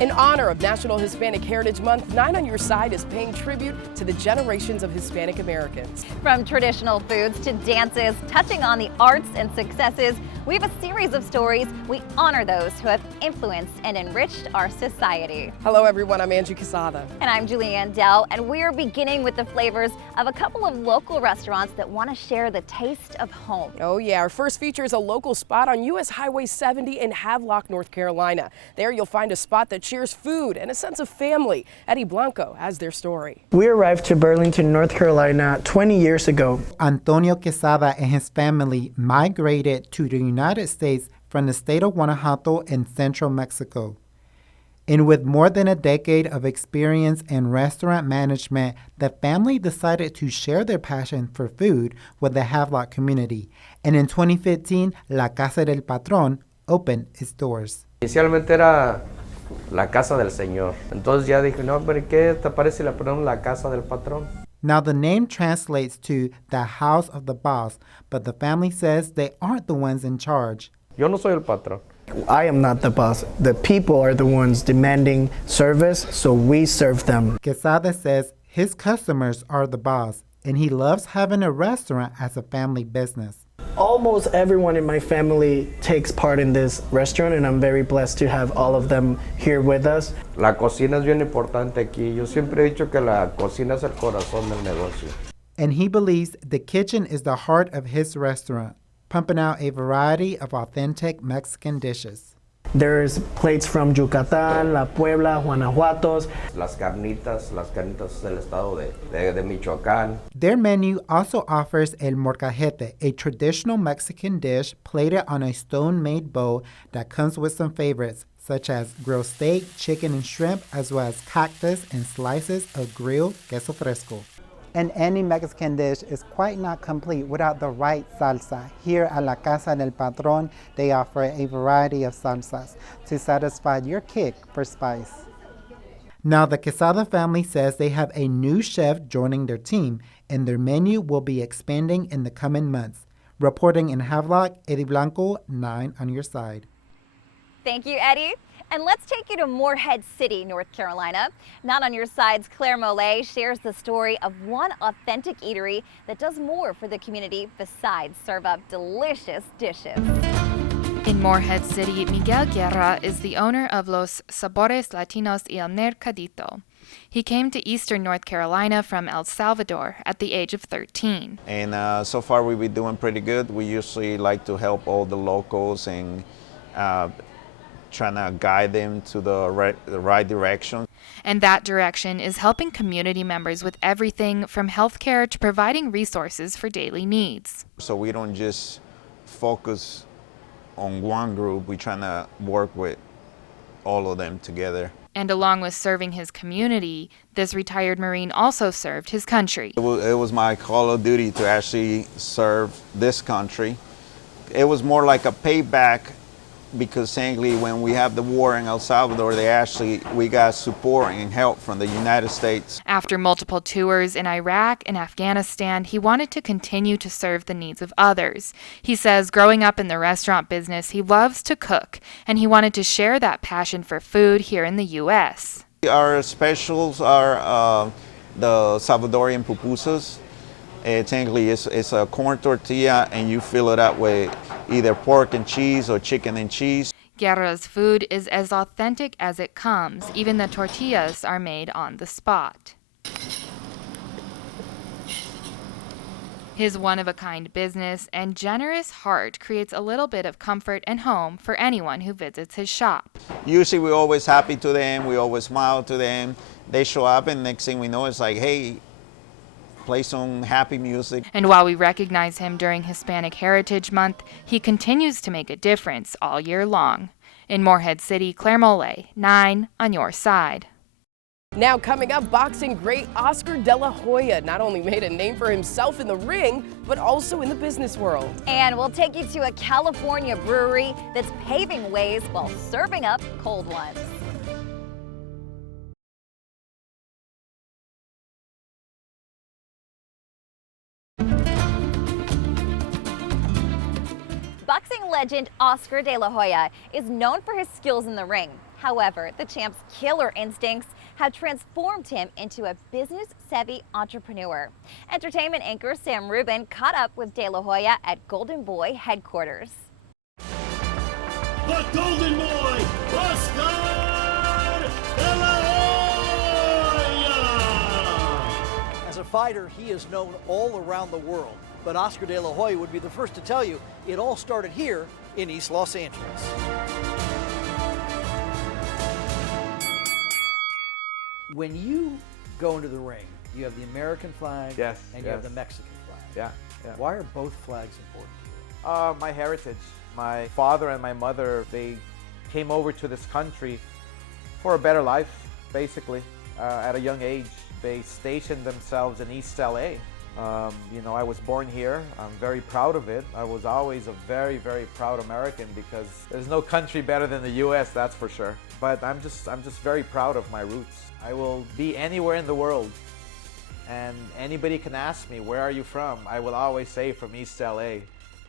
In honor of National Hispanic Heritage Month, 9 on Your Side is paying tribute to the generations of Hispanic Americans. From traditional foods to dances, touching on the arts and successes, we have a series of stories. We honor those who have influenced and enriched our society. Hello everyone, I'm Angie Quesada. And I'm Julianne Dell, and we're beginning with the flavors of a couple of local restaurants that want to share the taste of home. Oh yeah, our first feature is a local spot on US Highway 70 in Havelock, North Carolina. There you'll find a spot that shares food and a sense of family. Eddie Blanco has their story. We arrived to Burlington, North Carolina 20 years ago. Antonio Quesada and his family migrated to the United States from the state of Guanajuato in central Mexico. And with more than a decade of experience in restaurant management, the family decided to share their passion for food with the Havelock community. And in 2015, La Casa del Patrón opened its doors. Inicialmente era la casa del señor. Entonces ya dije, no, pero ¿qué te parece si le ponemos la casa del patrón? Now the name translates to the house of the boss, but the family says they aren't the ones in charge. Yo no soy el patrón. I am not the boss. The people are the ones demanding service, so we serve them. Quesada says his customers are the boss, and he loves having a restaurant as a family business. Almost everyone in my family takes part in this restaurant, and I'm very blessed to have all of them here with us. La cocina es bien importante aquí. Yo siempre he dicho que la cocina es el corazón del negocio. And he believes the kitchen is the heart of his restaurant, pumping out a variety of authentic Mexican dishes. There's plates from Yucatán, La Puebla, Guanajuatos. Las carnitas del estado de Michoacán. Their menu also offers el morcajete, a traditional Mexican dish plated on a stone-made bowl that comes with some favorites, such as grilled steak, chicken, and shrimp, as well as cactus and slices of grilled queso fresco. And any Mexican dish is quite not complete without the right salsa. Here at La Casa del Patrón, they offer a variety of salsas to satisfy your kick for spice. Now, the Quesada family says they have a new chef joining their team, and their menu will be expanding in the coming months. Reporting in Havelock, Eddie Blanco, 9 on Your Side. Thank you, Eddie. And let's take you to Morehead City, North Carolina. Not on Your Side's Claire Mollet shares the story of one authentic eatery that does more for the community besides serve up delicious dishes. In Morehead City, Miguel Guerra is the owner of Los Sabores Latinos y El Mercadito. He came to Eastern North Carolina from El Salvador at the age of 13. And so far we've been doing pretty good. We usually like to help all the locals and trying to guide them to the right direction. And that direction is helping community members with everything from healthcare to providing resources for daily needs. So we don't just focus on one group, we're trying to work with all of them together. And along with serving his community, this retired Marine also served his country. It was my call of duty to actually serve this country. It was more like a payback, because thankfully when we have the war in El Salvador, we got support and help from the United States. After multiple tours in Iraq and Afghanistan, he wanted to continue to serve the needs of others. He says growing up in the restaurant business, he loves to cook, and he wanted to share that passion for food here in the U.S. Our specials are the Salvadorian pupusas. Technically, it's a corn tortilla, and you fill it up with either pork and cheese or chicken and cheese. Guerra's food is as authentic as it comes. Even the tortillas are made on the spot. His one-of-a-kind business and generous heart creates a little bit of comfort and home for anyone who visits his shop. Usually we're always happy to them, we always smile to them. They show up, and next thing we know, it's like, hey, play some happy music. And while we recognize him during Hispanic Heritage Month, he continues to make a difference all year long. In Morehead City, Claire Mollet, 9 on Your Side. Now coming up, boxing great Oscar De La Hoya not only made a name for himself in the ring, but also in the business world. And we'll take you to a California brewery that's paving ways while serving up cold ones. Boxing legend Oscar de la Hoya is known for his skills in the ring. However, the champ's killer instincts have transformed him into a business-savvy entrepreneur. Entertainment anchor Sam Rubin caught up with De La Hoya at Golden Boy headquarters. The Golden Boy, Oscar de la Hoya! As a fighter, he is known all around the world, but Oscar de la Hoya would be the first to tell you it all started here in East Los Angeles. When you go into the ring, you have the American flag and you have the Mexican flag. Why are both flags important to you? My heritage. My father and my mother, they came over to this country for a better life, basically. At a young age, they stationed themselves in East LA. You know, I was born here. I'm very proud of it. I was always a very, very proud American because there's no country better than the US, that's for sure. But I'm just very proud of my roots. I will be anywhere in the world, and anybody can ask me, where are you from? I will always say from East LA,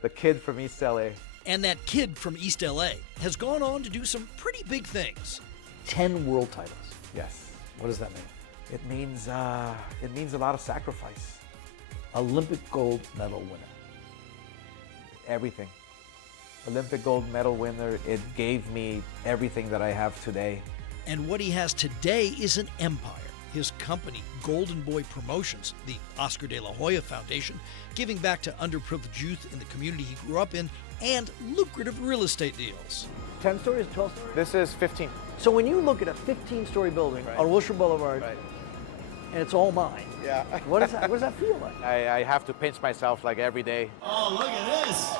the kid from East LA. And that kid from East LA has gone on to do some pretty big things. 10 world titles. Yes. What does that mean? It means a lot of sacrifice. Olympic gold medal winner. Everything. Olympic gold medal winner, it gave me everything that I have today. And what he has today is an empire. His company, Golden Boy Promotions, the Oscar de la Hoya Foundation, giving back to underprivileged youth in the community he grew up in, and lucrative real estate deals. 10 stories, 12 stories? This is 15. So when you look at a 15-story building on Wilshire Boulevard, and it's all mine, what does that feel like? I have to pinch myself like every day. Oh, look at this!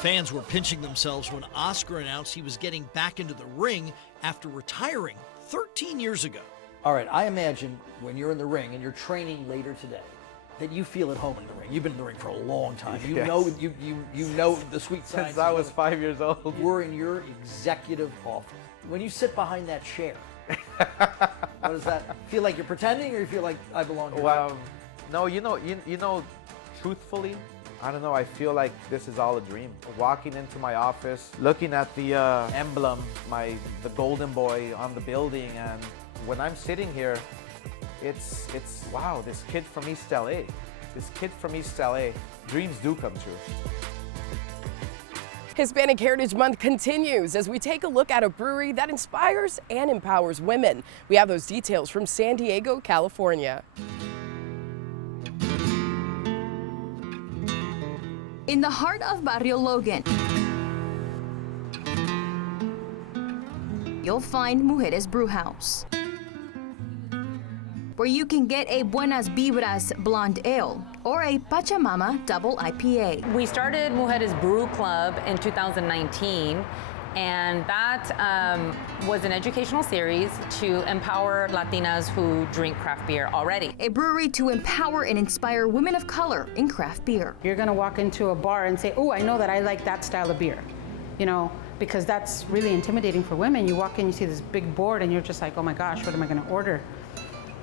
Fans were pinching themselves when Oscar announced he was getting back into the ring after retiring 13 years ago. All right, I imagine when you're in the ring and you're training later today, that you feel at home in the ring. You've been in the ring for a long time. You know you know the sweet signs. Since I was 5 years old. We're in your executive office. When you sit behind that chair, what does that feel like? You're pretending, or you feel like I belong here? Well, no, you know, truthfully, I don't know, I feel like this is all a dream. Walking into my office, looking at the emblem, the Golden Boy on the building, and when I'm sitting here, it's wow, this kid from East LA. This kid from East LA, dreams do come true. Hispanic Heritage Month continues as we take a look at a brewery that inspires and empowers women. We have those details from San Diego, California. In the heart of Barrio Logan, you'll find Mujeres Brewhouse, where you can get a Buenas Vibras Blonde Ale or a Pachamama Double IPA. We started Mujeres Brew Club in 2019, and that was an educational series to empower Latinas who drink craft beer already. A brewery to empower and inspire women of color in craft beer. You're gonna walk into a bar and say, oh, I know that I like that style of beer, you know, because that's really intimidating for women. You walk in, you see this big board, and you're just like, oh my gosh, what am I gonna order?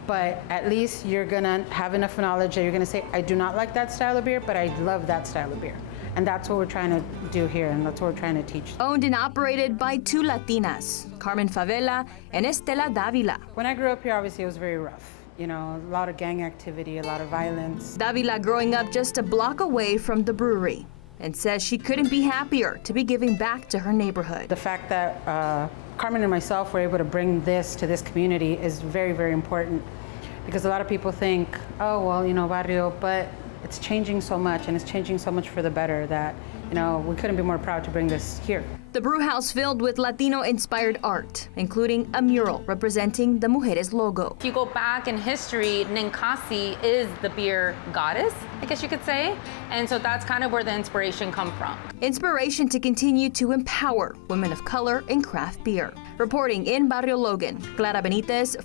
But at least you're gonna have enough knowledge that you're gonna say, I do not like that style of beer, but I love that style of beer. And that's what we're trying to do here, and that's what we're trying to teach. Owned and operated by two Latinas, Carmen Favela and Estela Davila. When I grew up here, obviously it was very rough. You know, a lot of gang activity, a lot of violence. Davila growing up just a block away from the brewery, and says she couldn't be happier to be giving back to her neighborhood. The fact that Carmen and myself were able to bring this to this community is very, very important, because a lot of people think, oh, well, you know, barrio, but it's changing so much, and it's changing so much for the better that, you know, we couldn't be more proud to bring this here. The brew house filled with Latino-inspired art, including a mural representing the Mujeres logo. If you go back in history, Ninkasi is the beer goddess, I guess you could say, and so that's kind of where the inspiration comes from. Inspiration to continue to empower women of color in craft beer. Reporting in Barrio Logan, Clara Benitez.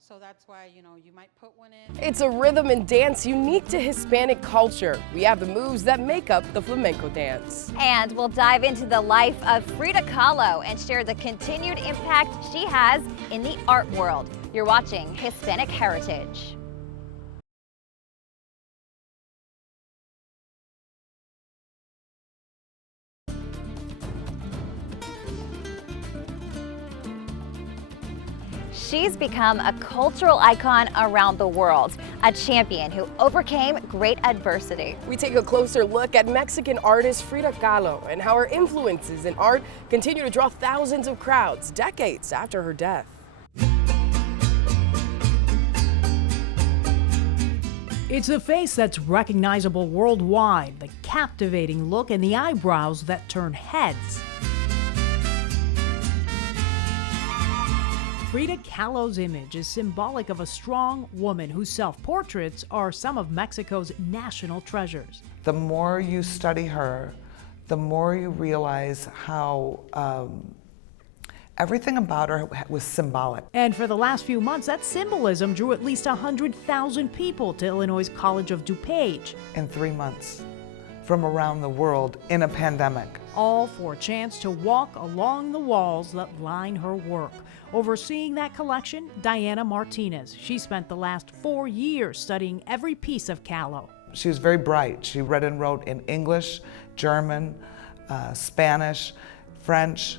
So that's why, you know, you might put one in. It's a rhythm and dance unique to Hispanic culture. We have the moves that make up the flamenco dance. And we'll dive into the life of Frida Kahlo and share the continued impact she has in the art world. You're watching Hispanic Heritage. she's become a cultural icon around the world, a champion who overcame great adversity. We take a closer look at Mexican artist Frida Kahlo and how her influences in art continue to draw thousands of crowds decades after her death. It's a face that's recognizable worldwide, the captivating look and the eyebrows that turn heads. Frida Kahlo's image is symbolic of a strong woman whose self-portraits are some of Mexico's national treasures. The more you study her, the more you realize how everything about her was symbolic. And for the last few months, that symbolism drew at least 100,000 people to Illinois' College of DuPage. In 3 months, from around the world in a pandemic. All for a chance to walk along the walls that line her work. Overseeing that collection, Diana Martinez. She spent the last 4 years studying every piece of Kahlo. She was very bright. She read and wrote in English, German, Spanish, French.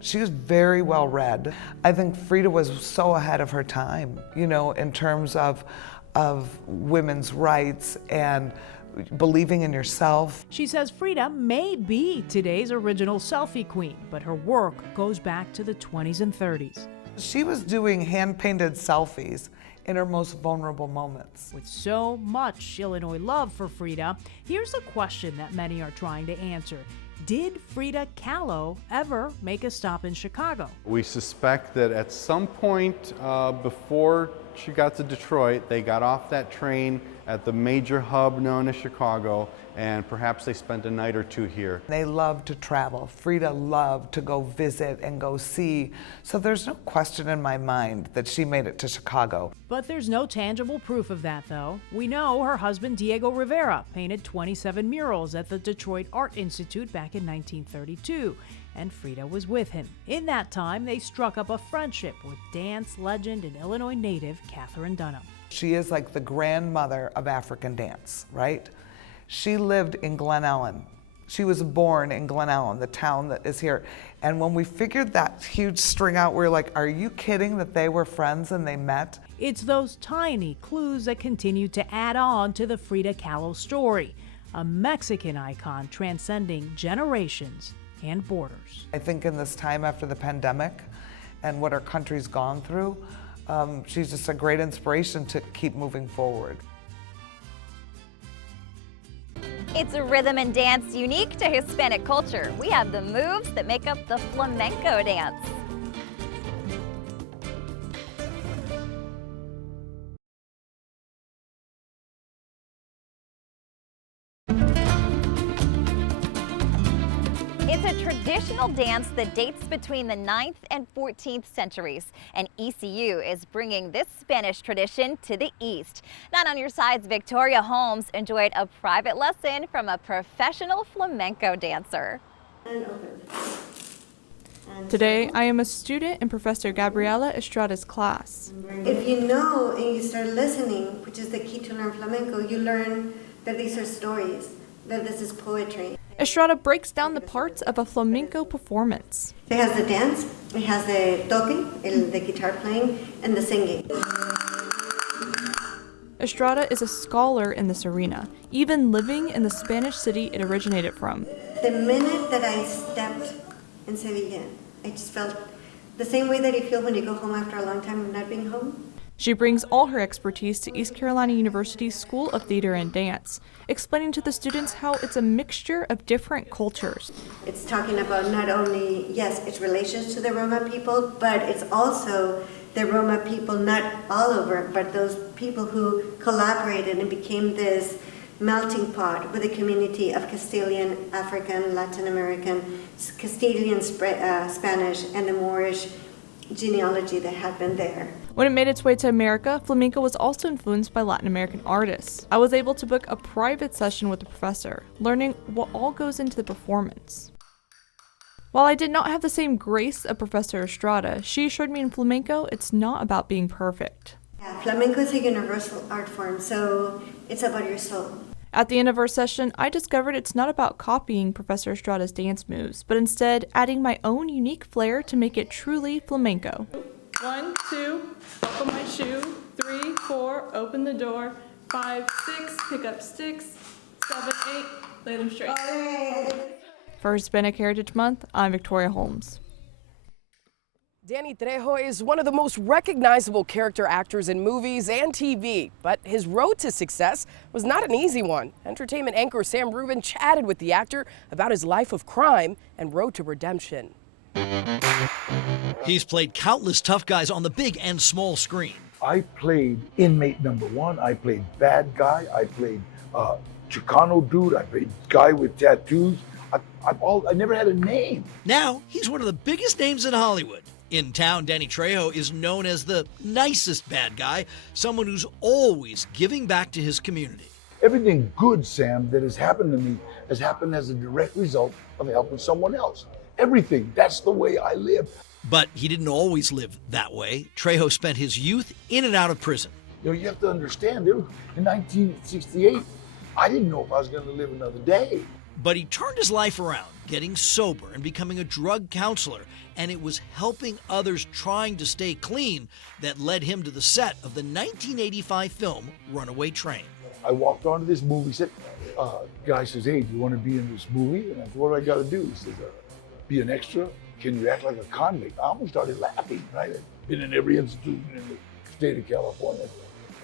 She was very well read. I think Frida was so ahead of her time, you know, in terms of women's rights and believing in yourself. She says Frida may be today's original selfie queen, but her work goes back to the 20s and 30s. She was doing hand-painted selfies in her most vulnerable moments. With so much Illinois love for Frida, here's a question that many are trying to answer. Did Frida Kahlo ever make a stop in Chicago? We suspect that at some point before she got to Detroit, they got off that train at the major hub known as Chicago, and perhaps they spent a night or two here. They loved to travel. Frida loved to go visit and go see. So there's no question in my mind that she made it to Chicago. But there's no tangible proof of that, though. We know her husband, Diego Rivera, painted 27 murals at the Detroit Art Institute back in 1932, and Frida was with him. In that time, they struck up a friendship with dance legend and Illinois native Katherine Dunham. She is like the grandmother of African dance, right? She lived in Glen Ellen. She was born in Glen Ellen, the town that is here. And when we figured that huge string out, we were like, are you kidding that they were friends and they met? It's those tiny clues that continue to add on to the Frida Kahlo story, a Mexican icon transcending generations and borders. I think in this time after the pandemic and what our country's gone through, she's just a great inspiration to keep moving forward. It's a rhythm and dance unique to Hispanic culture. We have the moves that make up the flamenco dance. It's a traditional dance that dates between the 9th and 14th centuries, and ECU is bringing this Spanish tradition to the East. Not on Your Side's Victoria Holmes enjoyed a private lesson from a professional flamenco dancer. Today, I am a student in Professor Gabriela Estrada's class. If you know and you start listening, which is the key to learn flamenco, you learn that these are stories, that this is poetry. Estrada breaks down the parts of a flamenco performance. It has the dance, it has the toque, the guitar playing, and the singing. Estrada is a scholar in this arena, even living in the Spanish city it originated from. The minute that I stepped in Sevilla, I just felt the same way that you feel when you go home after a long time of not being home. She brings all her expertise to East Carolina University's School of Theater and Dance, explaining to the students how it's a mixture of different cultures. It's talking about not only, yes, its relations to the Roma people, but it's also the Roma people, not all over, but those people who collaborated and became this melting pot with a community of Castilian, African, Latin American, Castilian, Spanish, and the Moorish genealogy that had been there. When it made its way to America, flamenco was also influenced by Latin American artists. I was able to book a private session with the professor, learning what all goes into the performance. While I did not have the same grace of Professor Estrada, she assured me in flamenco it's not about being perfect. Yeah, flamenco is a universal art form, so it's about your soul. At the end of our session, I discovered it's not about copying Professor Estrada's dance moves, but instead adding my own unique flair to make it truly flamenco. 1, 2, buckle my shoe. 3, 4, open the door. 5, 6, pick up sticks. 7, 8, lay them straight. For Hispanic Heritage Month, I'm Victoria Holmes. Danny Trejo is one of the most recognizable character actors in movies and TV, but his road to success was not an easy one. Entertainment anchor Sam Rubin chatted with the actor about his life of crime and road to redemption. He's played countless tough guys on the big and small screen. I played inmate number 1, I played bad guy, I played Chicano dude, I played guy with tattoos. I never had a name. Now, he's one of the biggest names in Hollywood. In town, Danny Trejo is known as the nicest bad guy, someone who's always giving back to his community. Everything good, Sam, that has happened to me has happened as a direct result of helping someone else. Everything. That's the way I live. But he didn't always live that way. Trejo spent his youth in and out of prison. You know, you have to understand, in 1968, I didn't know if I was going to live another day. But he turned his life around, getting sober and becoming a drug counselor, and it was helping others trying to stay clean that led him to the set of the 1985 film Runaway Train. I walked onto this movie set. Guy says, "Hey, do you want to be in this movie?" And I said, "What do I got to do?" He says, "Be an extra. Can you act like a convict?" I almost started laughing, right? I've been in every institution in the state of California.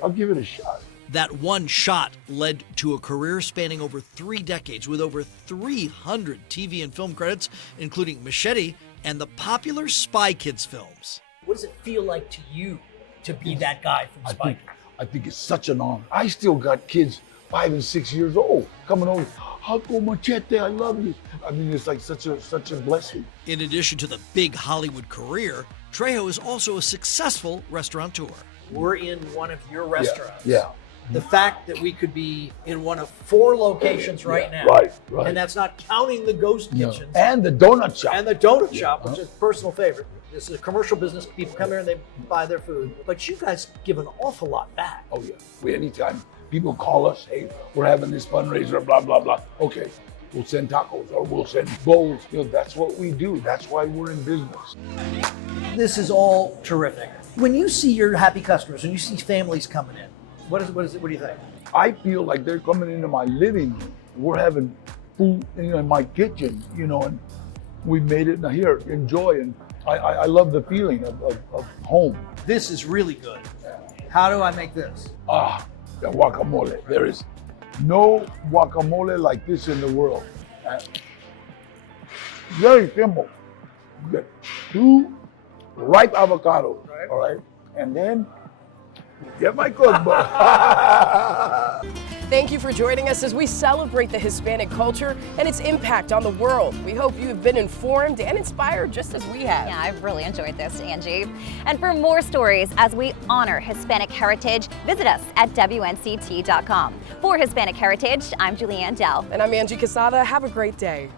I'll give it a shot. That one shot led to a career spanning over 3 decades with over 300 TV and film credits, including Machete and the popular Spy Kids films. What does it feel like to you to be that guy from Spy Kids? I think it's such an honor. I still got kids 5 and 6 years old coming over. "Uncle Machete, I love you." I mean, it's like such a blessing. In addition to the big Hollywood career, Trejo is also a successful restaurateur. We're in one of your restaurants. Yeah. The fact that we could be in one of 4 locations right now. Right. And that's not counting the ghost kitchens. And the donut shop. And the donut shop, which is a personal favorite. This is a commercial business. People come here and they buy their food. But you guys give an awful lot back. Oh, yeah. Anytime people call us, "Hey, we're having this fundraiser, blah, blah, blah." Okay, we'll send tacos or we'll send bowls. You know, that's what we do. That's why we're in business. This is all terrific. When you see your happy customers, when you see families coming in, what do you think? I feel like they're coming into my living room. We're having food in my kitchen, and we made it here. Enjoy, and I love the feeling of home. This is really good. How do I make this? The guacamole. There is no guacamole like this in the world. Very simple. You get 2 ripe avocados, all right? And then get my cookbook. Thank you for joining us as we celebrate the Hispanic culture and its impact on the world. We hope you have been informed and inspired just as we have. Yeah, I've really enjoyed this, Angie. And for more stories as we honor Hispanic heritage, visit us at WNCT.com. For Hispanic Heritage, I'm Julianne Dell. And I'm Angie Casada. Have a great day.